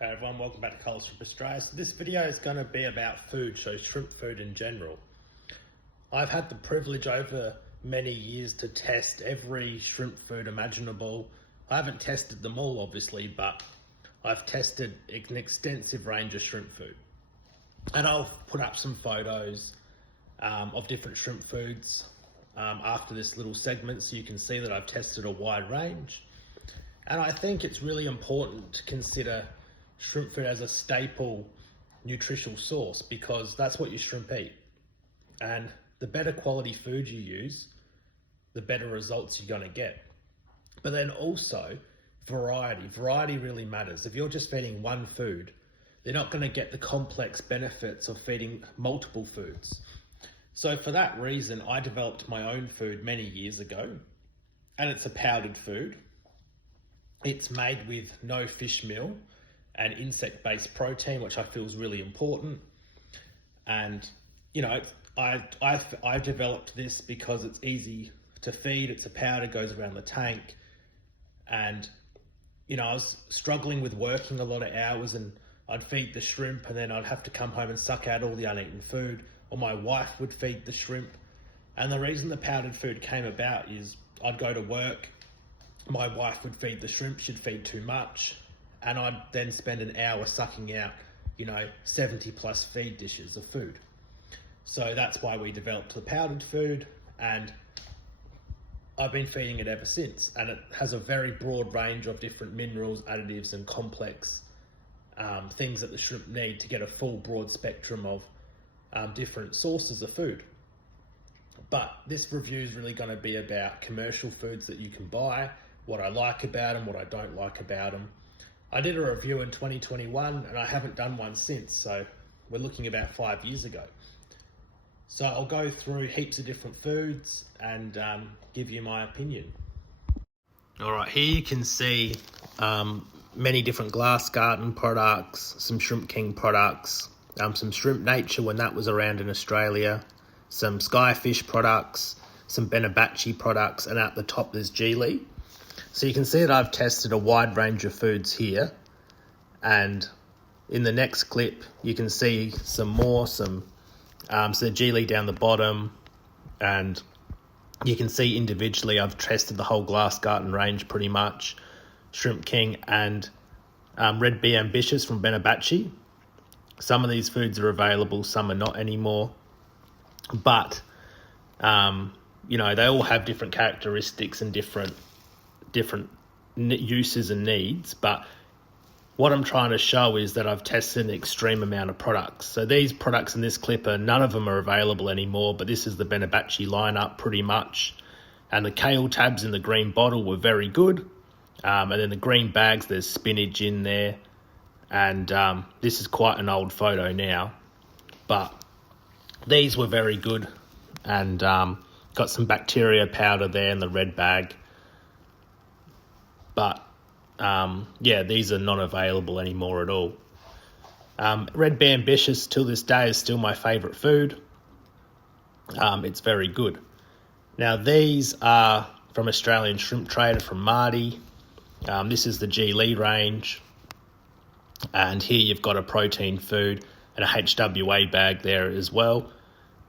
Hey everyone, welcome back to Colours from Australia. So this video is going to be about food, so shrimp food in general. I've had the privilege over many years to test every shrimp food imaginable. I haven't tested them all obviously, but I've tested an extensive range of shrimp food. And I'll put up some photos of different shrimp foods after this little segment so you can see that I've tested a wide range. And I think it's really important to consider shrimp food as a staple nutritional source because that's what your shrimp eat. And the better quality food you use, the better results you're going to get. But then also variety. Variety really matters. If you're just feeding one food, they're not going to get the complex benefits of feeding multiple foods. So for that reason, I developed my own food many years ago, and it's a powdered food. It's made with no fish meal and insect-based protein, which I feel is really important. And, you know, I've developed this because it's easy to feed. It's a powder, goes around the tank. And, you know, I was struggling with working a lot of hours and I'd feed the shrimp and then I'd have to come home and suck out all the uneaten food, or my wife would feed the shrimp. And the reason the powdered food came about is I'd go to work, my wife would feed the shrimp, she'd feed too much, and I'd then spend an hour sucking out, 70 plus feed dishes of food. So that's why we developed the powdered food, and I've been feeding it ever since. And it has a very broad range of different minerals, additives, and complex things that the shrimp need to get a full broad spectrum of different sources of food. But this review is really going to be about commercial foods that you can buy, what I like about them, what I don't like about them. I did a review in 2021 and I haven't done one since, so we're looking about 5 years ago. So I'll go through heaps of different foods and give you my opinion. All right, here you can see many different Glass Garden products, some Shrimp King products, some Shrimp Nature when that was around in Australia, some Skyfish products, some Benabachi products, and at the top there's Geely. So you can see that I've tested a wide range of foods here, and in the next clip you can see some more, so Geely down the bottom, and you can see individually I've tested the whole Glass Garden range pretty much, Shrimp King and Red Bee Ambitious from Benabachi. Some of these foods are available, some are not anymore, but they all have different characteristics and different uses and needs. But what I'm trying to show is that I've tested an extreme amount of products. So these products in this clip none of them are available anymore, but this is the Benabachi lineup pretty much. And the kale tabs in the green bottle were very good. And then the green bags, there's spinach in there. And this is quite an old photo now, but these were very good. And got some bacteria powder there in the red bag. But these are not available anymore at all. Red Bee Ambitious till this day is still my favourite food. It's very good. Now these are from Australian Shrimp Trader from Marty. This is the Geely range. And here you've got a protein food and a HWA bag there as well.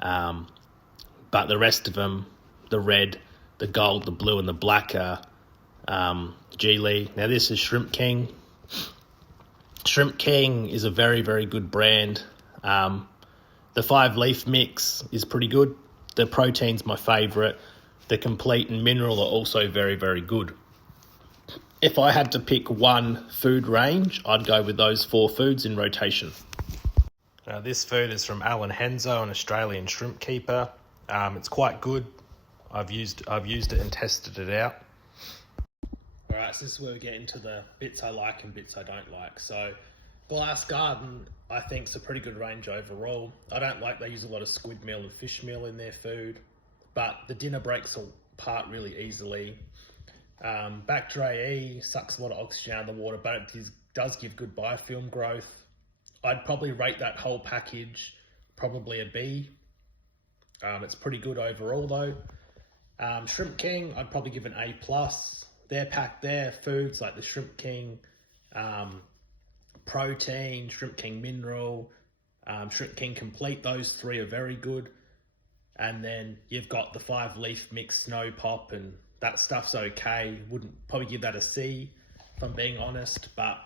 But the rest of them, the red, the gold, the blue and the black are Geely. Now this is Shrimp King. Shrimp King is a very, very good brand. The 5-leaf mix is pretty good. The protein's my favourite. The complete and mineral are also very, very good. If I had to pick one food range, I'd go with those 4 foods in rotation. Now this food is from Alan Henzo, an Australian shrimp keeper. It's quite good. I've used it and tested it out. Alright, so this is where we get into the bits I like and bits I don't like. So Glass Garden, I think, is a pretty good range overall. I don't like they use a lot of squid meal and fish meal in their food, but the dinner breaks apart really easily. Bacteria E sucks a lot of oxygen out of the water, but it does give good biofilm growth. I'd probably rate that whole package probably a B. It's pretty good overall though. Shrimp King, I'd probably give an A+. Their foods like the Shrimp King Protein, Shrimp King Mineral, Shrimp King Complete. Those three are very good. And then you've got the 5-leaf mix Snow Pop, and that stuff's okay. Wouldn't probably give that a C if I'm being honest, but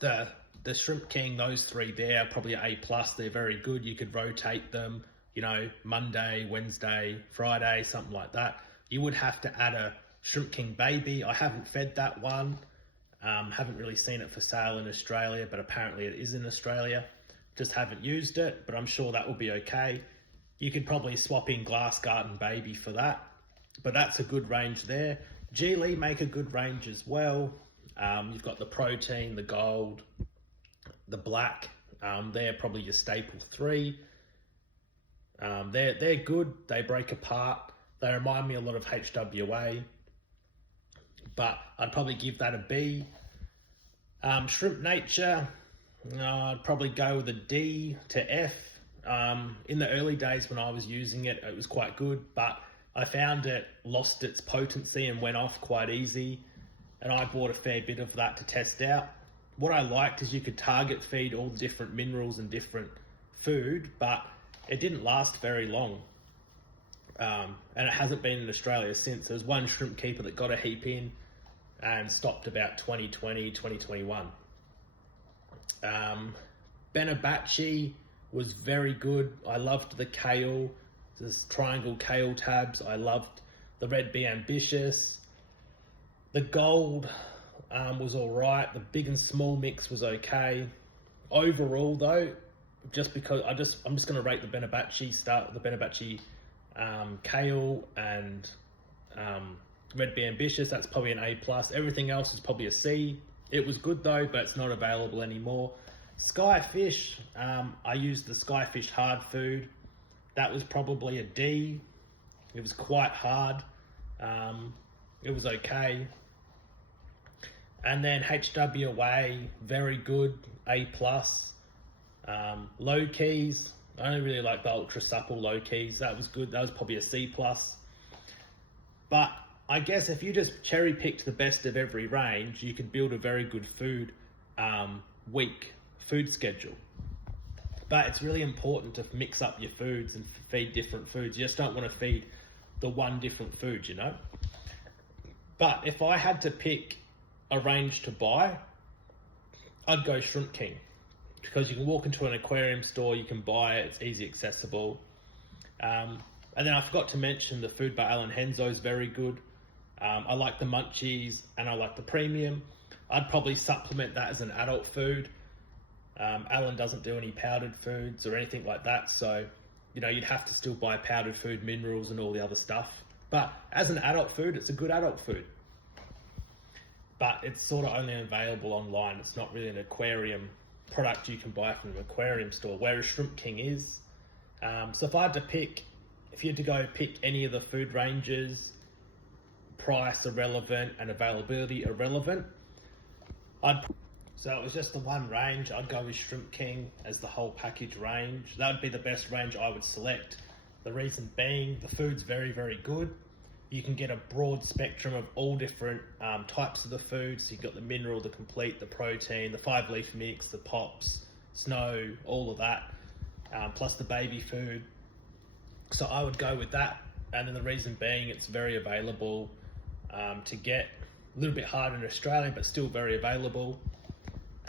the Shrimp King, those three there, probably A+. They're very good. You could rotate them, you know, Monday, Wednesday, Friday, something like that. You would have to add a Shrimp King Baby. I haven't fed that one. Haven't really seen it for sale in Australia, but apparently it is in Australia. Just haven't used it, but I'm sure that will be okay. You could probably swap in Glass Garden Baby for that, but that's a good range there. Geely make a good range as well. You've got the Protein, the Gold, the Black. They're probably your staple three. They're good. They break apart. They remind me a lot of HWA, but I'd probably give that a B. Shrimp Nature, I'd probably go with a D to F. In the early days when I was using it, it was quite good, but I found it lost its potency and went off quite easy, and I bought a fair bit of that to test out. What I liked is you could target feed all the different minerals and different food, but it didn't last very long. And it hasn't been in Australia since. There was one shrimp keeper that got a heap in and stopped about 2020, 2021. Benabachi was very good. I loved the kale, this triangle kale tabs. I loved the Red Bee Ambitious. The Gold was all right. The big and small mix was okay. Overall though, just because I'm just going to rate the Benabachi kale and Red Bee Ambitious. That's probably an A+. Everything else is probably a C. It was good though, but it's not available anymore. Skyfish, I used the Skyfish hard food. That was probably a D. It was quite hard. It was okay. And then HWA, very good, A+. Low keys, I only really like the ultra supple low keys. That was good. That was probably a C+. But I guess if you just cherry picked the best of every range, you could build a very good food food schedule. But it's really important to mix up your foods and feed different foods. You just don't want to feed the one different food, you know. But if I had to pick a range to buy, I'd go Shrimp King, because you can walk into an aquarium store, you can buy it, it's easy accessible. And then I forgot to mention the food by Alan Henzo is very good. I like the Munchies and I like the Premium. I'd probably supplement that as an adult food. Alan doesn't do any powdered foods or anything like that, so you know, you'd have to still buy powdered food, minerals and all the other stuff. But as an adult food, it's a good adult food. But it's sort of only available online. It's not really an aquarium product you can buy from an aquarium store, whereas Shrimp King is. So if you had to go pick any of the food ranges, price irrelevant and availability irrelevant, so it was just the one range, I'd go with Shrimp King as the whole package range. That would be the best range I would select. The reason being, the food's very, very good. You can get a broad spectrum of all different types of the food. So you've got the mineral, the complete, the protein, the 5-leaf mix, the pops, snow, all of that, plus the baby food. So I would go with that. And then the reason being, it's very available to get. A little bit harder in Australia, but still very available.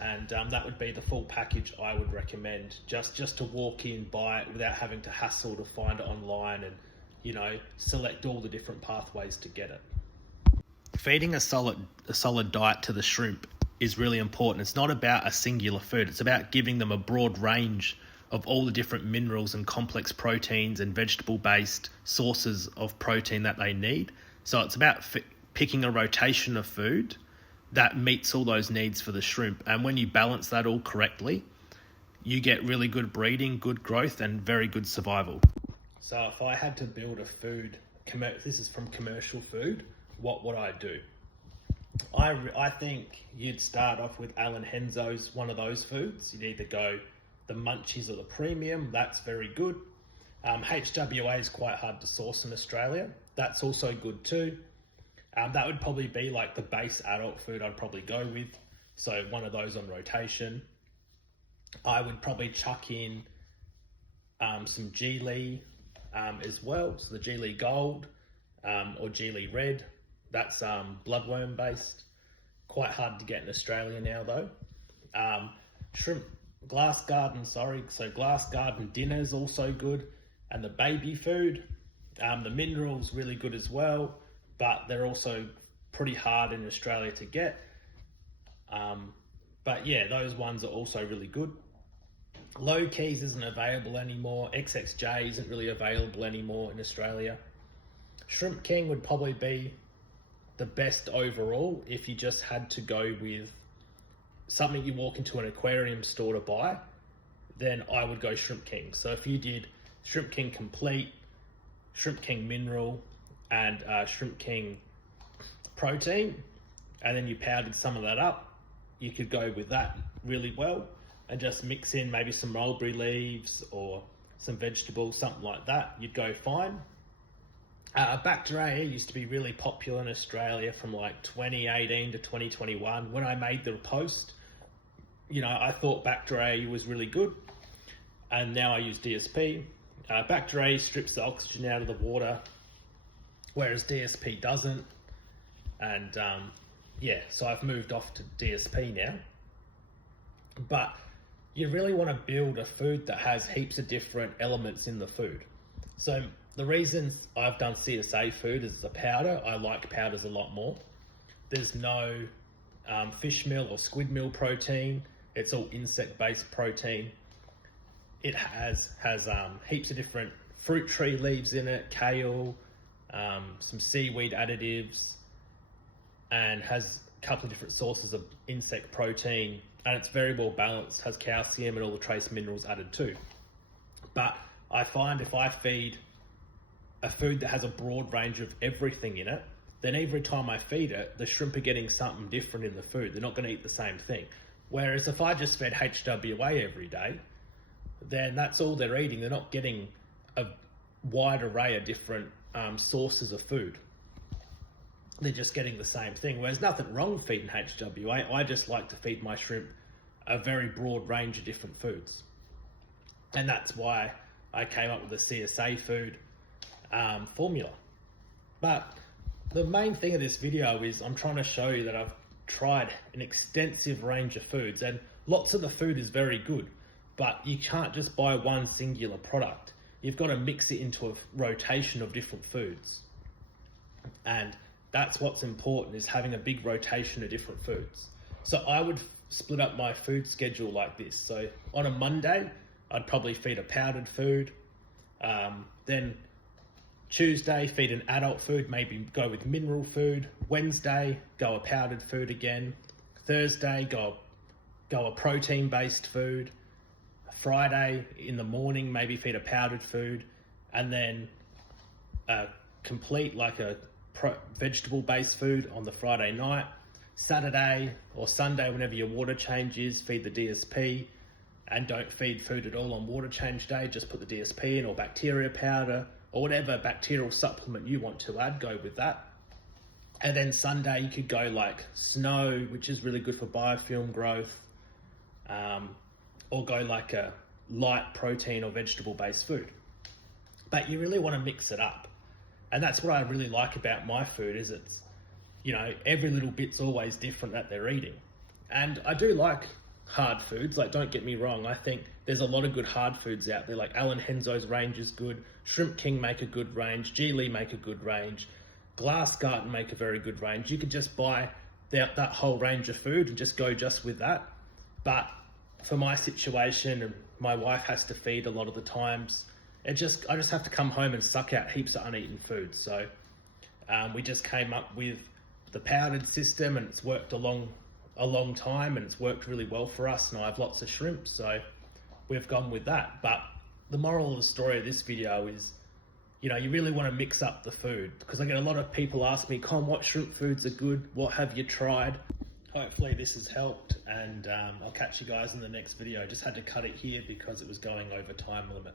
And that would be the full package I would recommend, just to walk in, buy it without having to hassle to find it online and, you know, select all the different pathways to get it. Feeding a solid diet to the shrimp is really important. It's not about a singular food. It's about giving them a broad range of all the different minerals and complex proteins and vegetable-based sources of protein that they need. So it's about picking a rotation of food that meets all those needs for the shrimp. And when you balance that all correctly, you get really good breeding, good growth, and very good survival. So if I had to build a food, this is from commercial food, what would I do? I think you'd start off with Alan Henzo's, one of those foods. You'd either go the Munchies or the Premium. That's very good. HWA is quite hard to source in Australia. That's also good too. That would probably be like the base adult food I'd probably go with. So one of those on rotation. I would probably chuck in some Geely as well. So the Geely Gold or Geely Red. That's bloodworm based. Quite hard to get in Australia now though. Glass Garden Dinner is also good. And the baby food. The minerals really good as well, but they're also pretty hard in Australia to get. But yeah, those ones are also really good. Low Keys isn't available anymore. XXJ isn't really available anymore in Australia. Shrimp King would probably be the best overall if you just had to go with something you walk into an aquarium store to buy, then I would go Shrimp King. So if you did Shrimp King Complete, Shrimp King Mineral, and Shrimp King Protein, and then you powdered some of that up, you could go with that really well and just mix in maybe some mulberry leaves or some vegetables, something like that. You'd go fine. Bacteria used to be really popular in Australia from like 2018 to 2021. When I made the post, you know, I thought Bacteria was really good, and now I use DSP. Bacteria strips the oxygen out of the water, whereas DSP doesn't. And yeah, so I've moved off to DSP now. But you really want to build a food that has heaps of different elements in the food. So the reasons I've done CSA food is the powder. I like powders a lot more. There's no fish meal or squid meal protein. It's all insect-based protein. It has heaps of different fruit tree leaves in it, kale, some seaweed additives, and has a couple of different sources of insect protein, and it's very well balanced, has calcium and all the trace minerals added too. But I find if I feed a food that has a broad range of everything in it, then every time I feed it, the shrimp are getting something different in the food. They're not going to eat the same thing. Whereas if I just fed HWA every day, then that's all they're eating. They're not getting a wide array of different sources of food. They're just getting the same thing. Whereas nothing wrong with feeding HWA. I just like to feed my shrimp a very broad range of different foods. And that's why I came up with the CSA food formula. But the main thing of this video is I'm trying to show you that I've tried an extensive range of foods, and lots of the food is very good, but you can't just buy one singular product. You've got to mix it into a rotation of different foods. And that's what's important, is having a big rotation of different foods. So I would split up my food schedule like this. So on a Monday, I'd probably feed a powdered food. Then Tuesday, feed an adult food, maybe go with mineral food. Wednesday, go a powdered food again. Thursday, go a protein-based food. Friday in the morning, maybe feed a powdered food. And then complete like a vegetable-based food on the Friday night. Saturday or Sunday, whenever your water change is, feed the DSP, and don't feed food at all on water change day. Just put the DSP in, or bacteria powder, or whatever bacterial supplement you want to add, go with that. And then Sunday you could go like snow, which is really good for biofilm growth, or go like a light protein or vegetable-based food. But you really want to mix it up. And that's what I really like about my food, is it's, you know, every little bit's always different that they're eating. And I do like hard foods, like don't get me wrong, I think there's a lot of good hard foods out there, like Alan Henzo's range is good, Shrimp King make a good range, Geely make a good range, Glass Garden make a very good range. You could just buy that whole range of food and just go just with that. But for my situation, and my wife has to feed a lot of the times, I just have to come home and suck out heaps of uneaten food. So we just came up with the powdered system, and it's worked a long time, and it's worked really well for us, and I have lots of shrimp, so we've gone with that. But the moral of the story of this video is, you know, you really want to mix up the food, because I get a lot of people ask me, Con, what shrimp foods are good? What have you tried? Hopefully this has helped, and I'll catch you guys in the next video. I just had to cut it here because it was going over time limit.